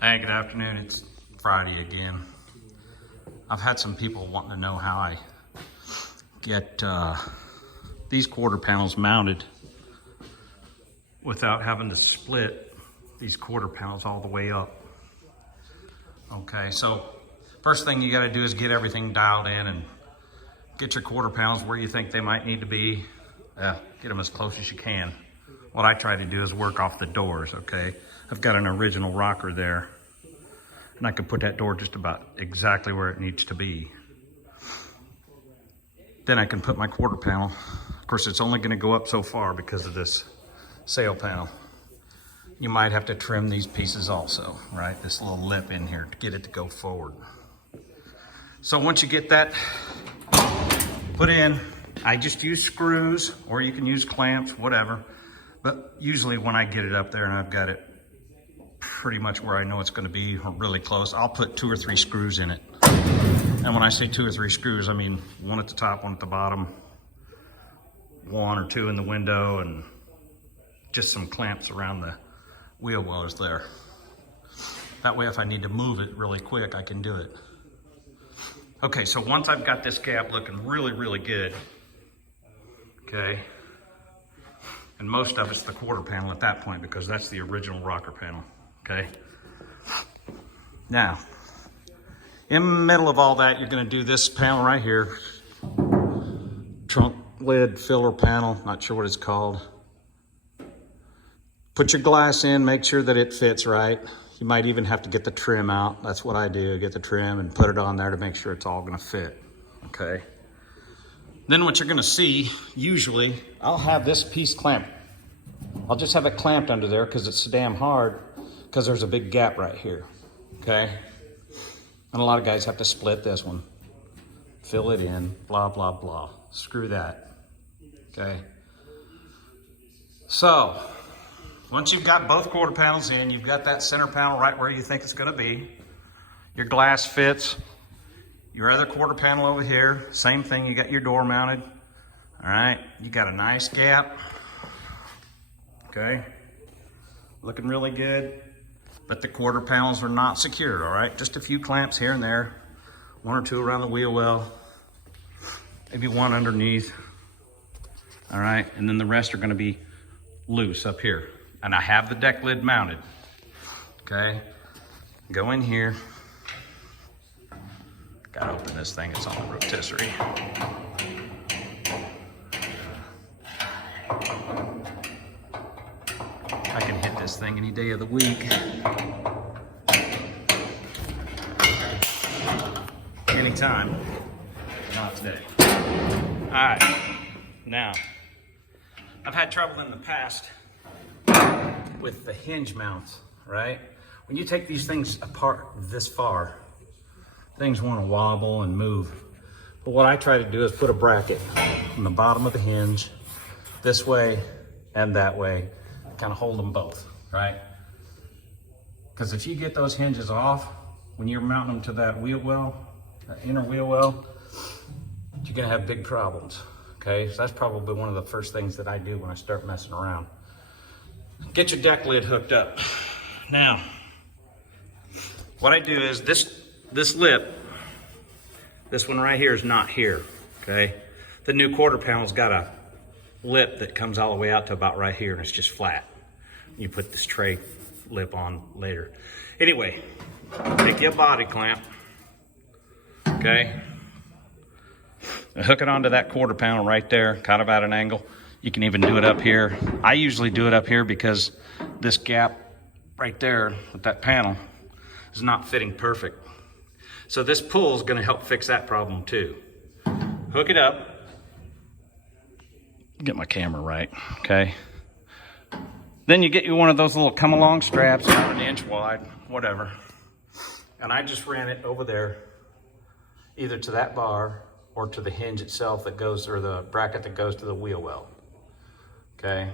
Hey, good afternoon. It's Friday again. I've had some people wanting to know how I get these quarter panels mounted without having to split these quarter panels all the way up. Okay, so first thing you got to do is get everything dialed in and get your quarter panels where you think they might need to be. Get them as close as you can. What I try to do is work off the doors, okay? I've got an original rocker there, and I can put that door just about exactly where it needs to be. Then I can put my quarter panel. Of course, it's only gonna go up so far because of this sail panel. You might have to trim these pieces also, right? This little lip in here to get it to go forward. So once you get that put in, I just use screws, or you can use clamps, whatever. But usually when I get it up there and I've got it pretty much where I know it's gonna be, or really close, I'll put 2 or 3 screws in it. And when I say 2 or 3 screws, I mean 1 at the top, 1 at the bottom, 1 or 2 in the window, and just some clamps around the wheel wells there. That way, if I need to move it really quick, I can do it. Okay, so once I've got this gap looking really, really good, okay, and most of it's the quarter panel at that point because that's the original rocker panel, okay? Now, in the middle of all that, you're gonna do this panel right here. Trunk lid filler panel, not sure what it's called. Put your glass in, make sure that it fits right. You might even have to get the trim out. That's what I do, get the trim and put it on there to make sure it's all gonna fit, okay? Then what you're gonna see, usually, I'll have this piece clamped. I'll just have it clamped under there because it's so damn hard because there's a big gap right here, okay? And a lot of guys have to split this one, fill it in, blah, blah, blah. Screw that, okay? So, once you've got both quarter panels in, you've got that center panel right where you think it's gonna be. Your glass fits. Your other quarter panel over here, same thing, you got your door mounted. All right, you got a nice gap. Okay, looking really good. But the quarter panels are not secured, all right? Just a few clamps here and there. 1 or 2 around the wheel well. Maybe 1 underneath. All right, and then the rest are gonna be loose up here. And I have the deck lid mounted, okay? Go in here. Gotta open this thing, it's on a rotisserie. I can hit this thing any day of the week. Anytime, not today. All right, now, I've had trouble in the past with the hinge mounts, right? When you take these things apart this far, things want to wobble and move. But what I try to do is put a bracket on the bottom of the hinge, this way and that way, kind of hold them both, right? Because if you get those hinges off, when you're mounting them to that wheel well, that inner wheel well, you're gonna have big problems, okay? So that's probably one of the first things that I do when I start messing around. Get your deck lid hooked up. Now, what I do is this lip, this one right here is not here, okay? The new quarter panel's got a lip that comes all the way out to about right here and it's just flat. You put this tray lip on later. Anyway, take your body clamp, okay? Hook it onto that quarter panel right there, kind of at an angle. You can even do it up here. I usually do it up here because this gap right there with that panel is not fitting perfect. So this pull is gonna help fix that problem too. Hook it up. Get my camera right, okay? Then you get you one of those little come along straps, about 1 inch wide, whatever. And I just ran it over there, either to that bar or to the hinge itself that goes, or the bracket that goes to the wheel well. Okay.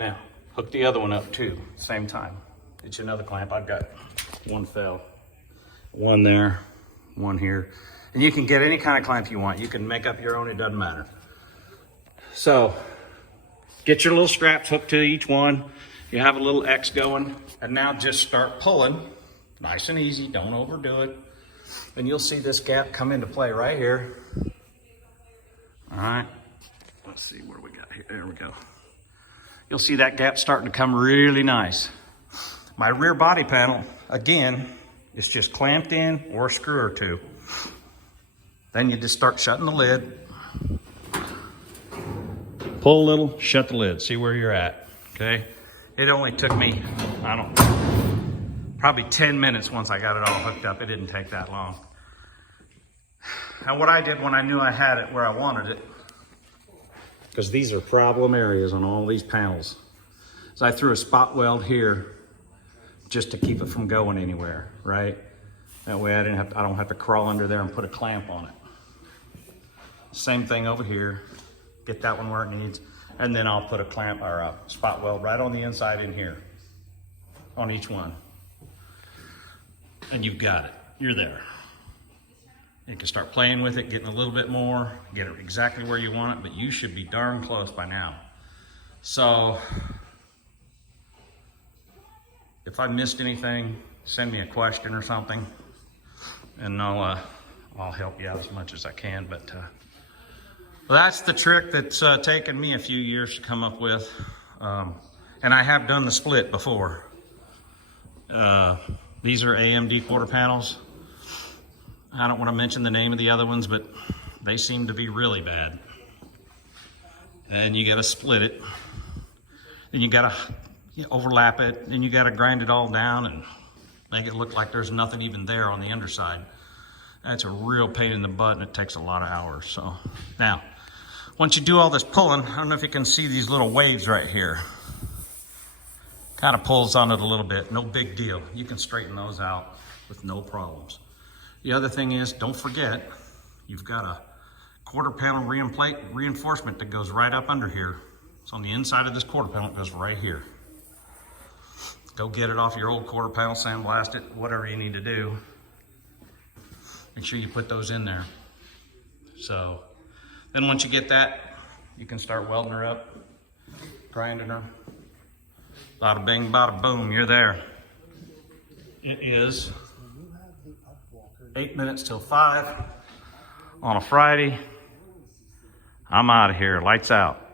Now, hook the other one up too, same time. Get you another clamp. I've got 1 fell, 1 there, 1 here. And you can get any kind of clamp you want. You can make up your own, it doesn't matter. So, get your little straps hooked to each one, You have a little X going, and now just start pulling. Nice and easy, don't overdo it. And you'll see this gap come into play right here. All right, let's see what we got here. There we go. You'll see that gap starting to come really nice. My rear body panel, again, is just clamped in or a screw or two. Then you just start shutting the lid. Pull a little, shut the lid, see where you're at, okay? It only took me, probably 10 minutes once I got it all hooked up. It didn't take that long. And what I did when I knew I had it where I wanted it, because these are problem areas on all these panels, is I threw a spot weld here just to keep it from going anywhere, right? That way I don't have to crawl under there and put a clamp on it. Same thing over here. Get that one where it needs, and then I'll put a clamp or a spot weld right on the inside in here on each one. And you've got it, you're there. You can start playing with it, getting a little bit more, get it exactly where you want it, but you should be darn close by now. So if I missed anything, send me a question or something, and I'll help you out as much as I can. But well, that's the trick that's taken me a few years to come up with. And I have done the split before. These are AMD quarter panels. I don't want to mention the name of the other ones, but they seem to be really bad. And you got to split it. Then you got to overlap it. And you got to grind it all down and make it look like there's nothing even there on the underside. That's a real pain in the butt, and it takes a lot of hours. So now, once you do all this pulling, I don't know if you can see these little waves right here. Kind of pulls on it a little bit, no big deal. You can straighten those out with no problems. The other thing is, don't forget, you've got a quarter panel reinforcement that goes right up under here. It's on the inside of this quarter panel, it goes right here. Go get it off your old quarter panel, sandblast it, whatever you need to do. Make sure you put those in there. So then once you get that, you can start welding her up, grinding her. Bada bing, bada boom, you're there. It is 8 minutes till 5 on a Friday. I'm out of here, lights out.